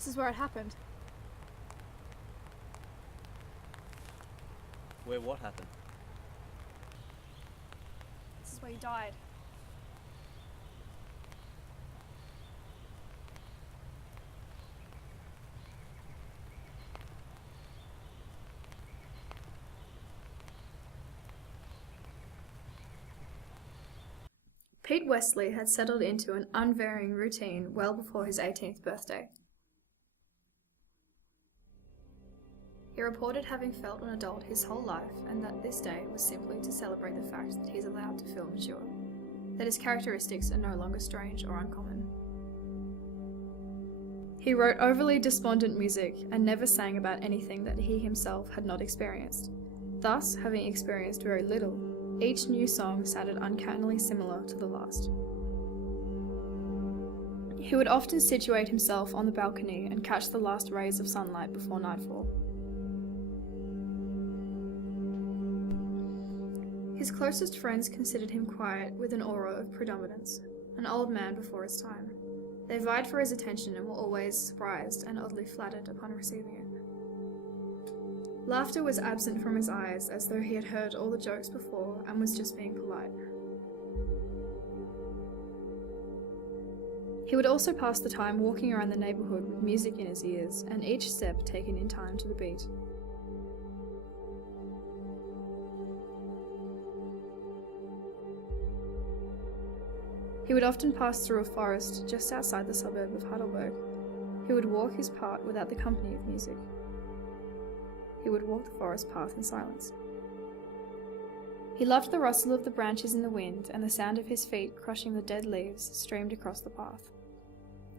This is where it happened. Where what happened? This is where he died. Pete Westley had settled into an unvarying routine well before his 18th birthday. He reported having felt an adult his whole life and that this day was simply to celebrate the fact that he's allowed to feel mature, that his characteristics are no longer strange or uncommon. He wrote overly despondent music and never sang about anything that he himself had not experienced. Thus, having experienced very little, each new song sounded uncannily similar to the last. He would often situate himself on the balcony and catch the last rays of sunlight before nightfall. His closest friends considered him quiet with an aura of predominance, an old man before his time. They vied for his attention and were always surprised and oddly flattered upon receiving it. Laughter was absent from his eyes, as though he had heard all the jokes before and was just being polite. He would also pass the time walking around the neighbourhood with music in his ears, and each step taken in time to the beat. He would often pass through a forest just outside the suburb of Heidelberg. He would walk his part without the company of music. He would walk the forest path in silence. He loved the rustle of the branches in the wind, and the sound of his feet crushing the dead leaves streamed across the path.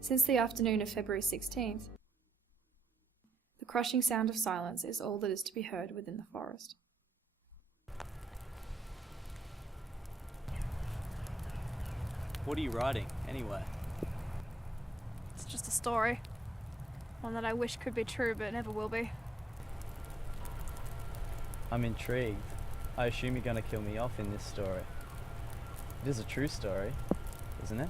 Since the afternoon of February 16th, the crushing sound of silence is all that is to be heard within the forest. What are you writing, anyway? It's just a story. One that I wish could be true, but never will be. I'm intrigued. I assume you're going to kill me off in this story. It is a true story, isn't it?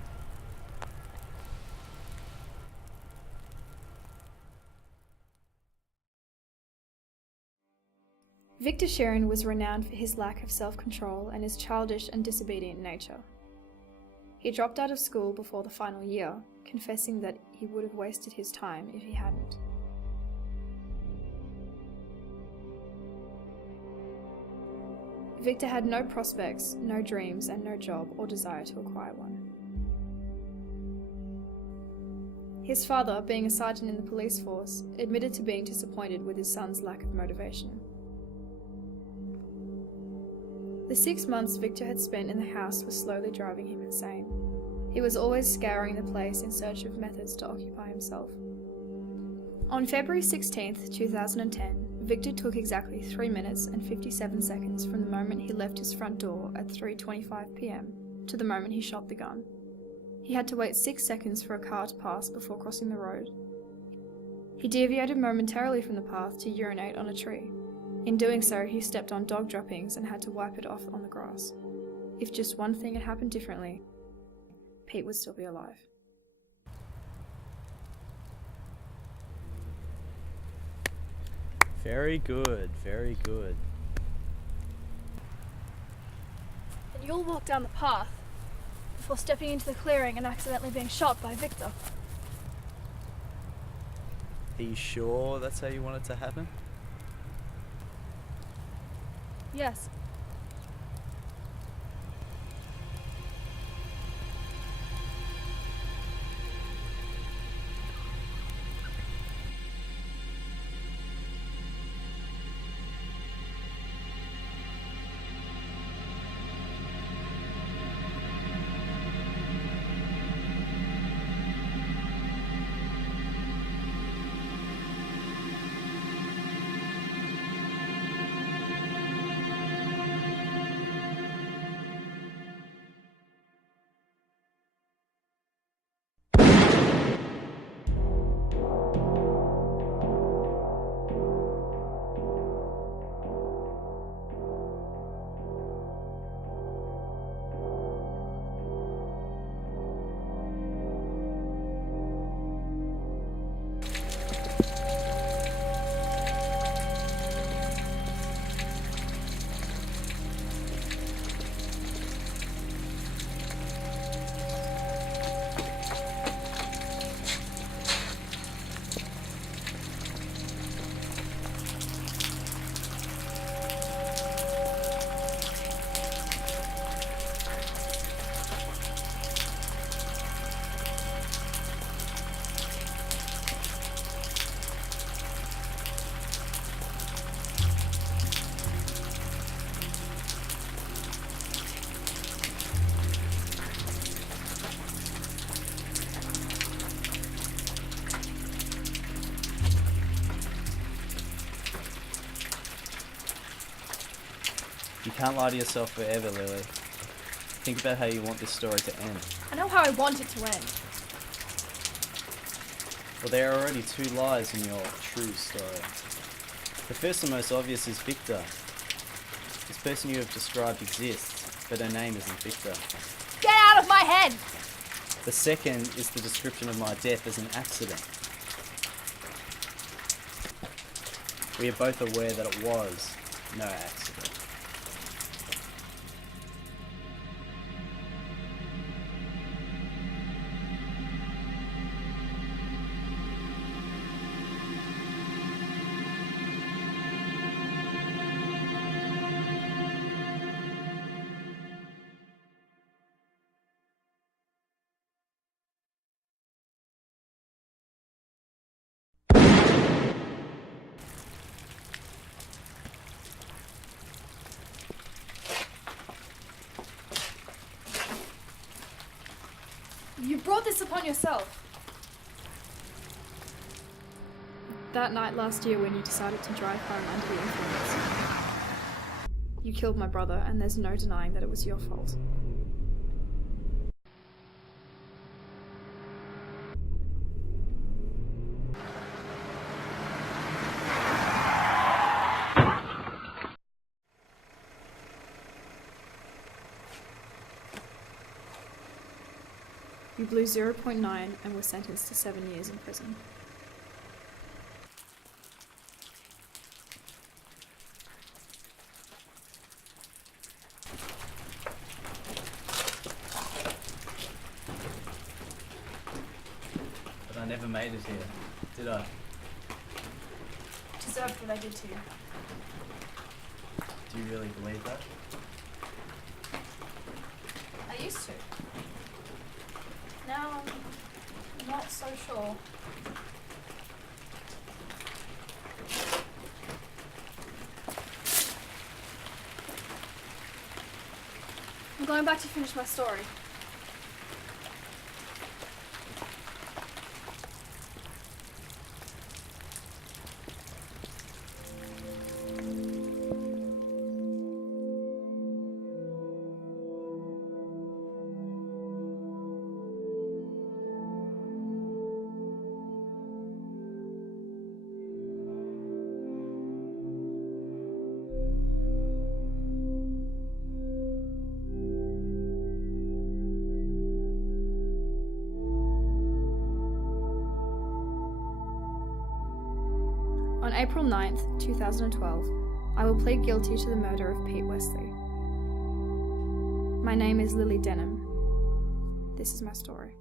Victor Sharon was renowned for his lack of self-control and his childish and disobedient nature. He dropped out of school before the final year, confessing that he would have wasted his time if he hadn't. Victor had no prospects, no dreams, and no job or desire to acquire one. His father, being a sergeant in the police force, admitted to being disappointed with his son's lack of motivation. The 6 months Victor had spent in the house were slowly driving him insane. He was always scouring the place in search of methods to occupy himself. On February 16th, 2010, Victor took exactly 3 minutes and 57 seconds from the moment he left his front door at 3:25 p.m. to the moment he shot the gun. He had to wait 6 seconds for a car to pass before crossing the road. He deviated momentarily from the path to urinate on a tree. In doing so, he stepped on dog droppings and had to wipe it off on the grass. If just one thing had happened differently, Pete would still be alive. Very good, very good. And you'll walk down the path before stepping into the clearing and accidentally being shot by Victor. Are you sure that's how you want it to happen? Yes. can't lie to yourself forever, Lily. Think about how you want this story to end. I know how I want it to end. Well, there are already two lies in your true story. The first and most obvious is Victor. This person you have described exists, but her name isn't Victor. Get out of my head! The second is the description of my death as an accident. We are both aware that it was no accident. You brought this upon yourself. That night last year when you decided to drive home under the influence. You killed my brother, and there's no denying that it was your fault. You blew 0.9 and were sentenced to 7 years in prison. But I never made it here, did I? Deserved what I did to you. Do you really believe that? I used to. Now I'm not so sure. I'm going back to finish my story. On April 9th, 2012, I will plead guilty to the murder of Pete Westley. My name is Lily Denham. This is my story.